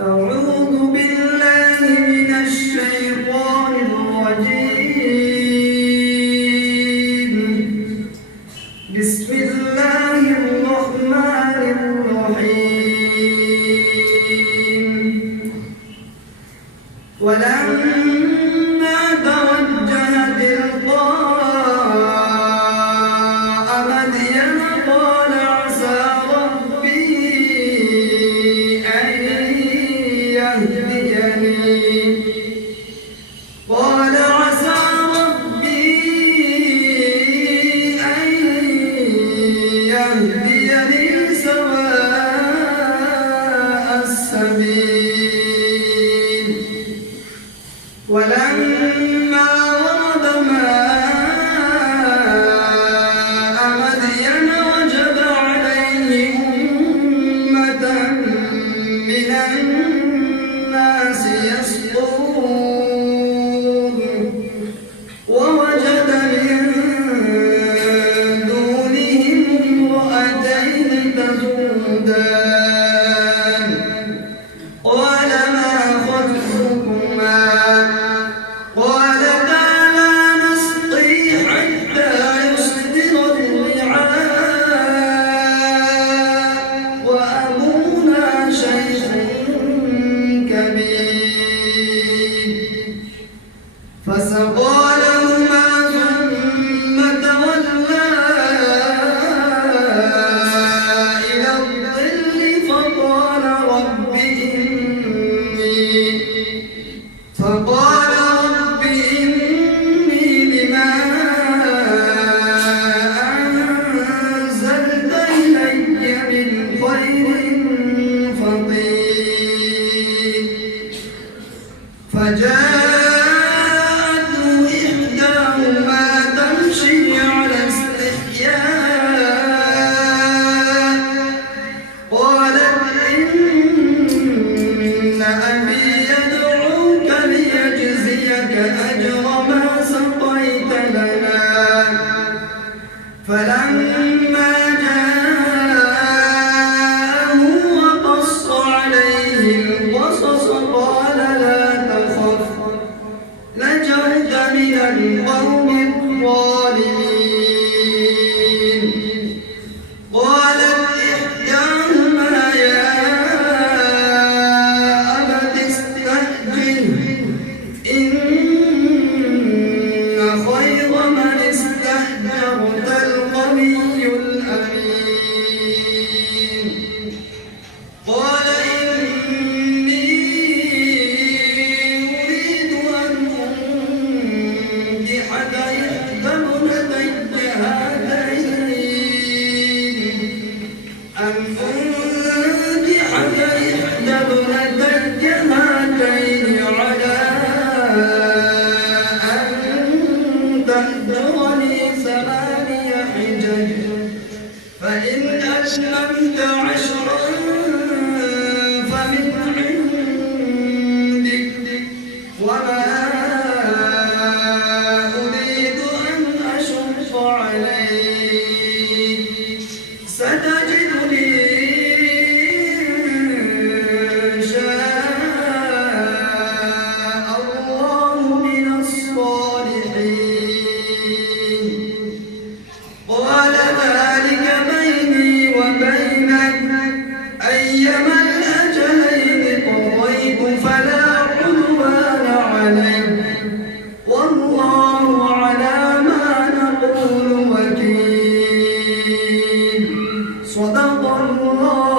أعوذ بالله من الشيطان الرجيم. بسم الله الرحمن الرحيم. ولما توجه تلقاء مدين قال عسى ربي أن يهديني سواء السبيل. ولما ورد ماء مدين وجد عليه أمة من الناس يسقون، ووجد من دونهم امرأتين تذودان. قال ما خطبكما؟ قالتا لا نسقي حتى يصدر الرعاء وأبونا شيخ كبير. فسقى لهما ثم تولى إلى الظل فقال رب إني لما أنزلت إلي من خير فقير. فجاءته إحداهما تمشي على استحياء قالت إن أبي يدعوك ليجزيك أجر ما سقيت لنا. فلما جاءه وقص عليه القصص قال لا تخف نجوت من القوم الظالمين. قالت إحداهما يا أبت استأجره إن خير من استأجرت القوي الأمين. قال إني أريد أن أنكحك إحدى ابنتي هاتين على أن تهجرني 8 حجج فإن أتممت 10 فمن عندك وما أريد أن أشق عليك ستجدني إن شاء الله من الصالحين. قال ذلك بيني وبينك أيما الأجلين قضيت فلا عدوان علي والله على ما نقول وكيل. صدق الله.